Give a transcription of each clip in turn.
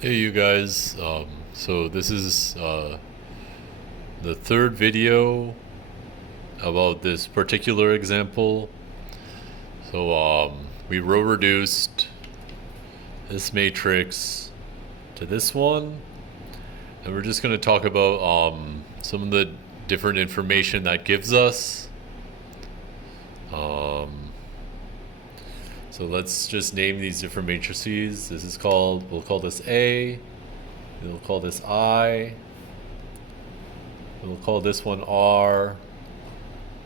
Hey you guys, so this is the third video about this particular example. So we row reduced this matrix to this one, and we're just going to talk about some of the different information that gives us. So let's just name these different matrices. This is called, we'll call this A, we'll call this I, we'll call this one R,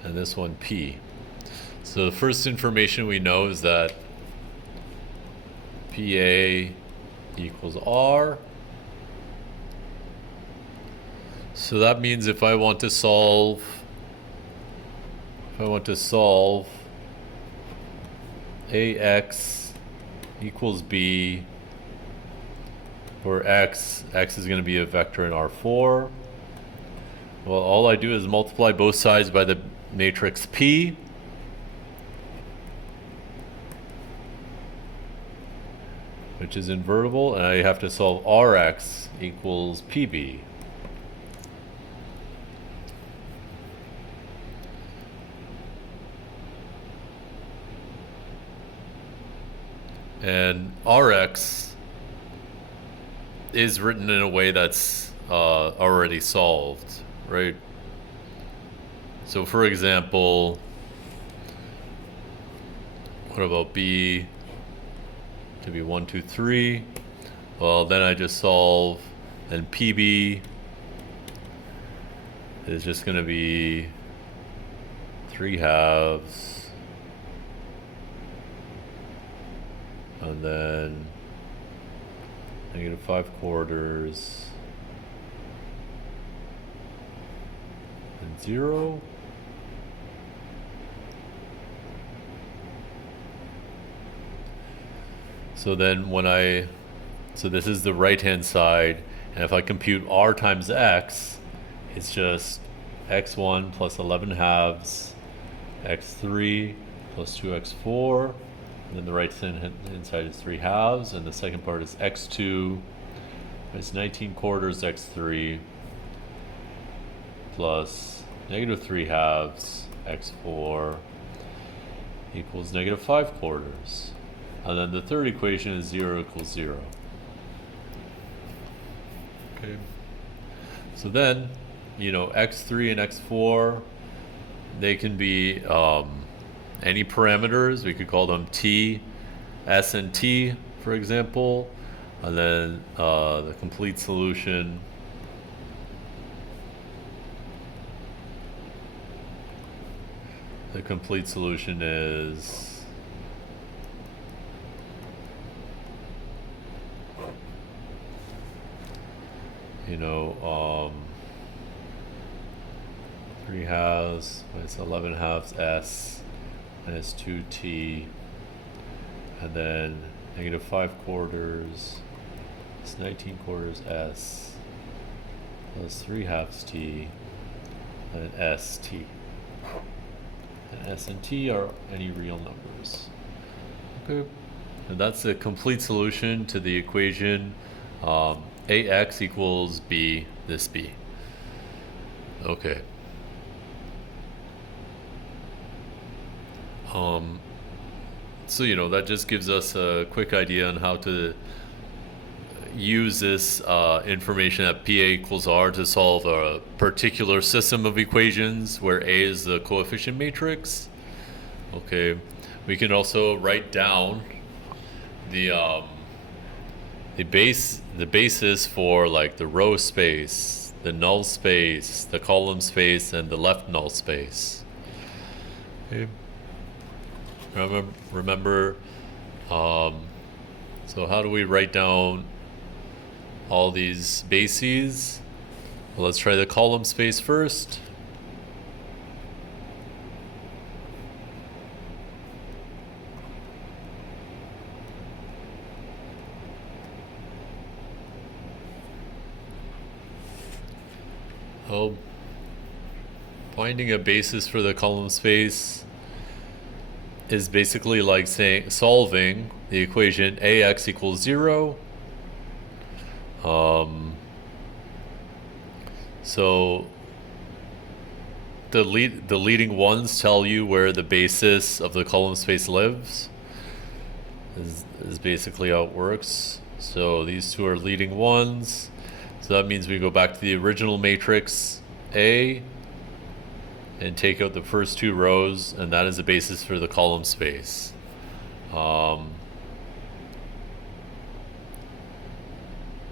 and this one P. So the first information we know is that PA equals R. So that means if I want to solve AX equals B, where X is going to be a vector in R4. Well, all I do is multiply both sides by the matrix P. Which is invertible, and I have to solve Rx equals PB. And Rx is written in a way that's already solved, right? So for example, what about B to be 1, 2, 3? Well, then I just solve, and PB is just going to be 3/2. And then -5/4 and 0. So then so this is the right hand side, and if I compute R times X, it's just X1 plus 11/2, X3 plus 2X4. And then the right hand side is 3/2, and the second part is X2 is 19/4 X3 plus -3/2 X4 equals -5/4. And then the third equation is 0 equals 0. Okay. So then, X3 and X4, they can be any parameters. We could call them T, S, and T, for example. And then the complete solution is three halves minus 11/2 S minus 2T, and then -5/4 is 19/4 S plus 3/2 T and ST. And S and T are any real numbers. Okay. And that's the complete solution to the equation AX equals B, this B. Okay. So that just gives us a quick idea on how to use this information at PA equals R to solve a particular system of equations where A is the coefficient matrix. Okay, we can also write down the basis for like the row space, the null space, the column space, and the left null space. Okay. Remember, so how do we write down all these bases? Well, let's try the column space first. Oh, finding a basis for the column space is basically like solving the equation AX equals 0 So the leading ones tell you where the basis of the column space lives. Is basically how it works. So these two are leading ones. So that means we go back to the original matrix A and take out the first two rows, and that is the basis for the column space.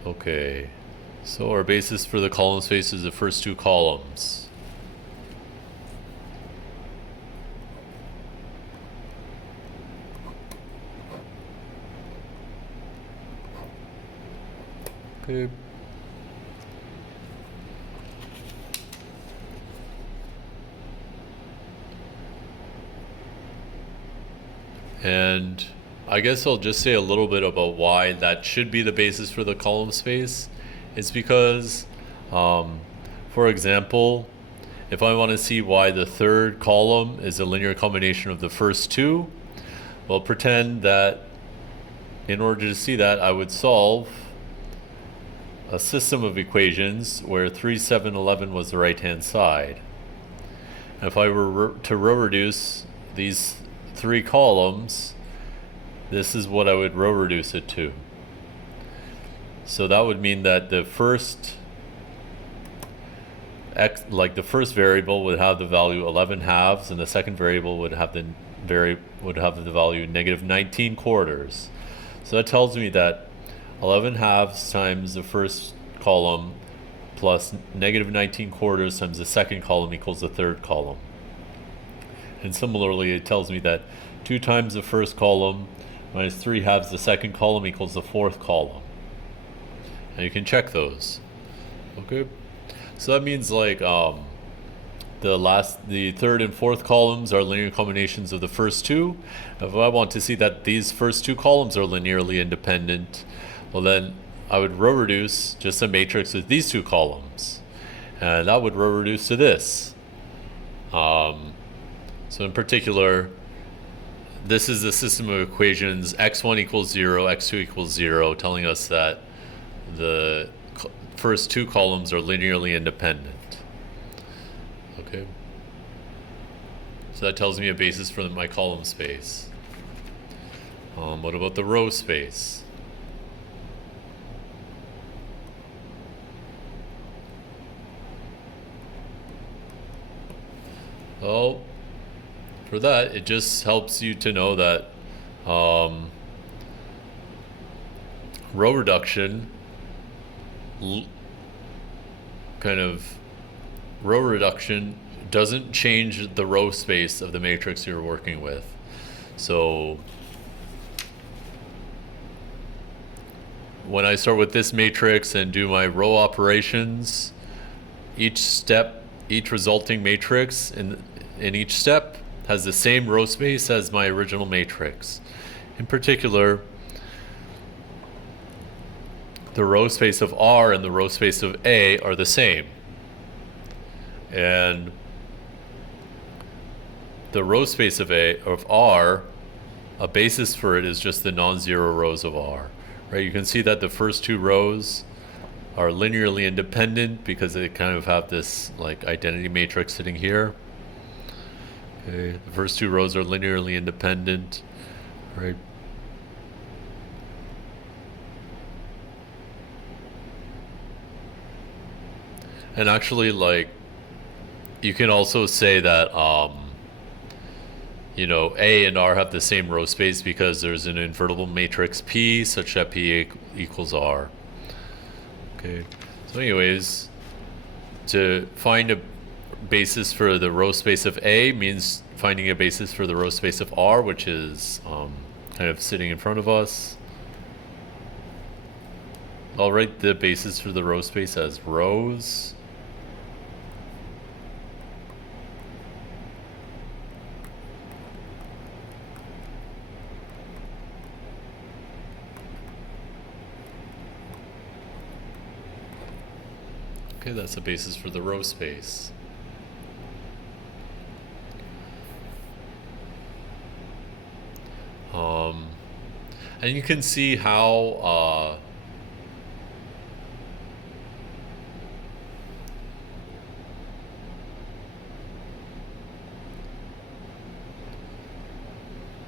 Okay, so our basis for the column space is the first two columns. Okay. And I guess I'll just say a little bit about why that should be the basis for the column space. It's because, for example, if I want to see why the third column is a linear combination of the first two, well, pretend that in order to see that, I would solve a system of equations where 3, 7, 11 was the right-hand side. And if I were to row reduce these three columns, this is what I would row reduce it to. So that would mean that the first x, like the first variable would have the value 11 halves, and the second variable would have the value negative 19 quarters. So that tells me that 11 halves times the first column plus negative 19 quarters times the second column equals the third column. And similarly, it tells me that 2 times the first column minus 3 halves the second column equals the fourth column. And you can check those. Okay, so that means like the third and fourth columns are linear combinations of the first two. If I want to see that these first two columns are linearly independent, well then I would row reduce just a matrix with these two columns, and that would row reduce to this. So in particular, this is the system of equations x1 equals 0, x2 equals 0, telling us that the first two columns are linearly independent. Okay. So that tells me a basis for my column space. What about the row space? Well, for that, it just helps you to know that row reduction doesn't change the row space of the matrix you're working with. So when I start with this matrix and do my row operations, each resulting matrix in each step has the same row space as my original matrix. In particular, the row space of R and the row space of A are the same. And the row space of R, a basis for it is just the non-zero rows of R. Right? You can see that the first two rows are linearly independent because they kind of have this like identity matrix sitting here. Okay, the first two rows are linearly independent, right? And actually, like, you can also say that, you know, A and R have the same row space because there's an invertible matrix P such that P equals R. Okay, so anyways, to find a basis for the row space of A means finding a basis for the row space of R, which is kind of sitting in front of us. I'll write the basis for the row space as rows. Okay, that's the basis for the row space. And you can see how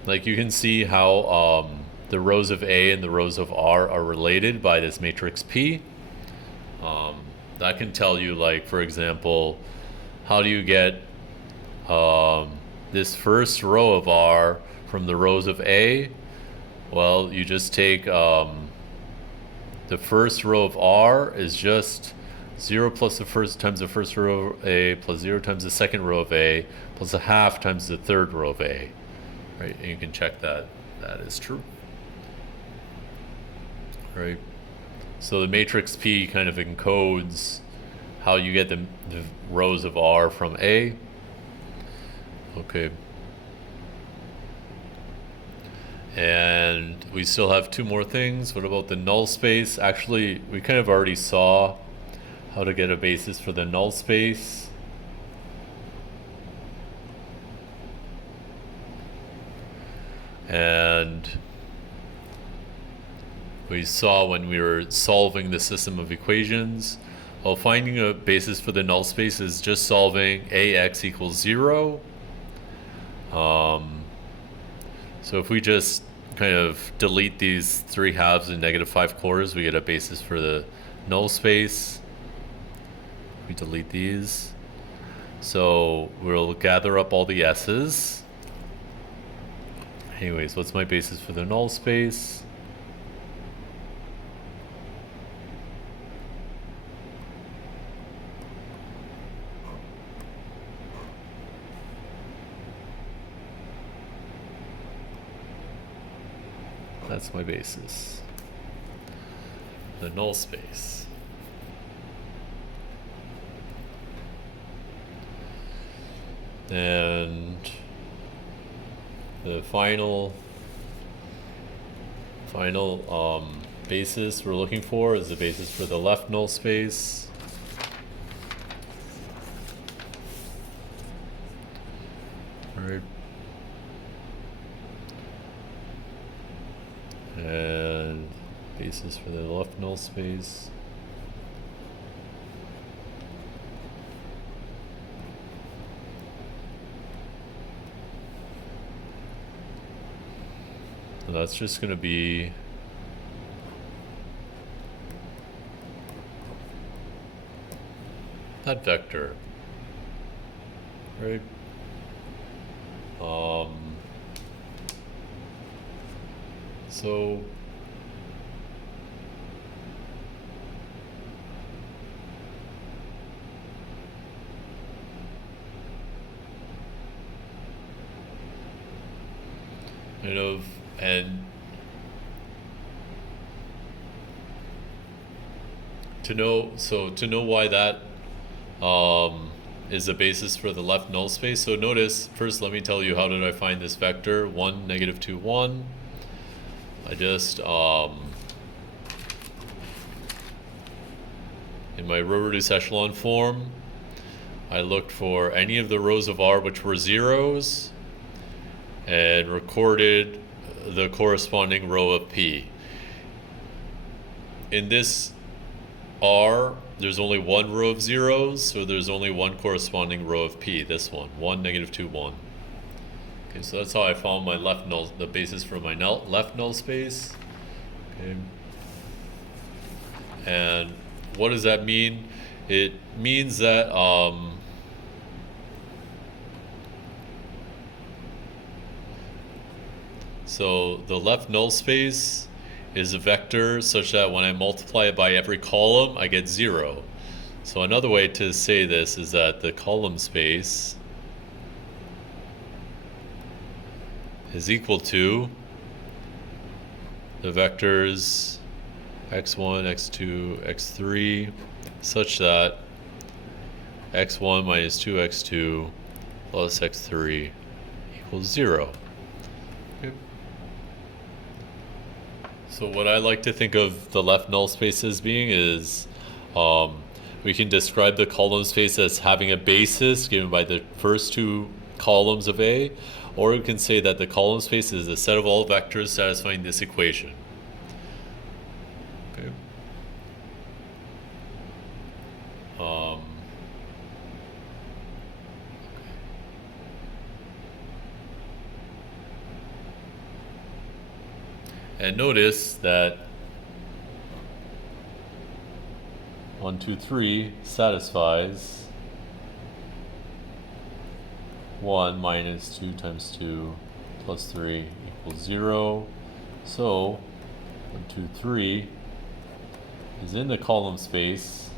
like you can see how the rows of A and the rows of R are related by this matrix P. That can tell you, like, for example, how do you get this first row of R from the rows of A? Well, you just take the first row of R is just 0 plus the first times the first row of A plus 0 times the second row of A plus a half times the third row of A. Right, and you can check that that is true. Right, so the matrix P kind of encodes how you get the rows of R from A. Okay. And we still have two more things. What about the null space? Actually, we kind of already saw how to get a basis for the null space. And we saw when we were solving the system of equations, well, finding a basis for the null space is just solving AX equals 0. So if we just kind of delete these 3 halves and -5 quarters, we get a basis for the null space. We delete these. So we'll gather up all the S's. Anyways, what's my basis for the null space? That's my basis. The null space. And the final basis we're looking for is the basis for the left null space. All right. And basis for the left null space. So that's just going to be that vector, right? So kind of, and to know why that is the basis for the left null space. So notice, first let me tell you how did I find this vector 1, -2, 1. I just in my row reduced echelon form, I looked for any of the rows of R which were zeros and recorded the corresponding row of P. In this R, there's only one row of zeros, so there's only one corresponding row of P, this one, 1, -2, 1. Okay, so that's how I found my left null, the basis for my left null space. Okay. And what does that mean? It means that so the left null space is a vector such that when I multiply it by every column, I get 0. So another way to say this is that the column space is equal to the vectors x1, x2, x3, such that x1 minus 2x2 plus x3 equals 0. Okay. So what I like to think of the left null space as being is we can describe the column space as having a basis given by the first 2 columns of A, or we can say that the column space is a set of all vectors satisfying this equation. Okay. And notice that 1, 2, 3 satisfies 1 minus 2 times 2 plus 3 equals 0. So 1, 2, 3 is in the column space.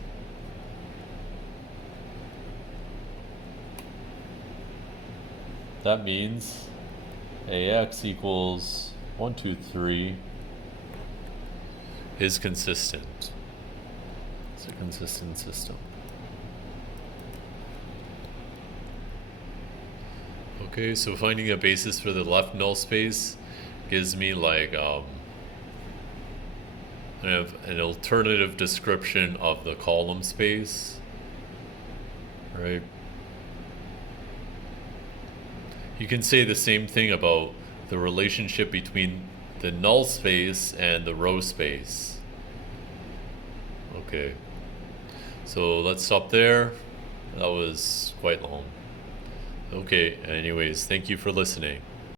That means AX equals 1, 2, 3 is consistent. It's a consistent system. Okay, so finding a basis for the left null space gives me like kind of an alternative description of the column space, right? You can say the same thing about the relationship between the null space and the row space. Okay, so let's stop there. That was quite long. Okay, anyways, thank you for listening.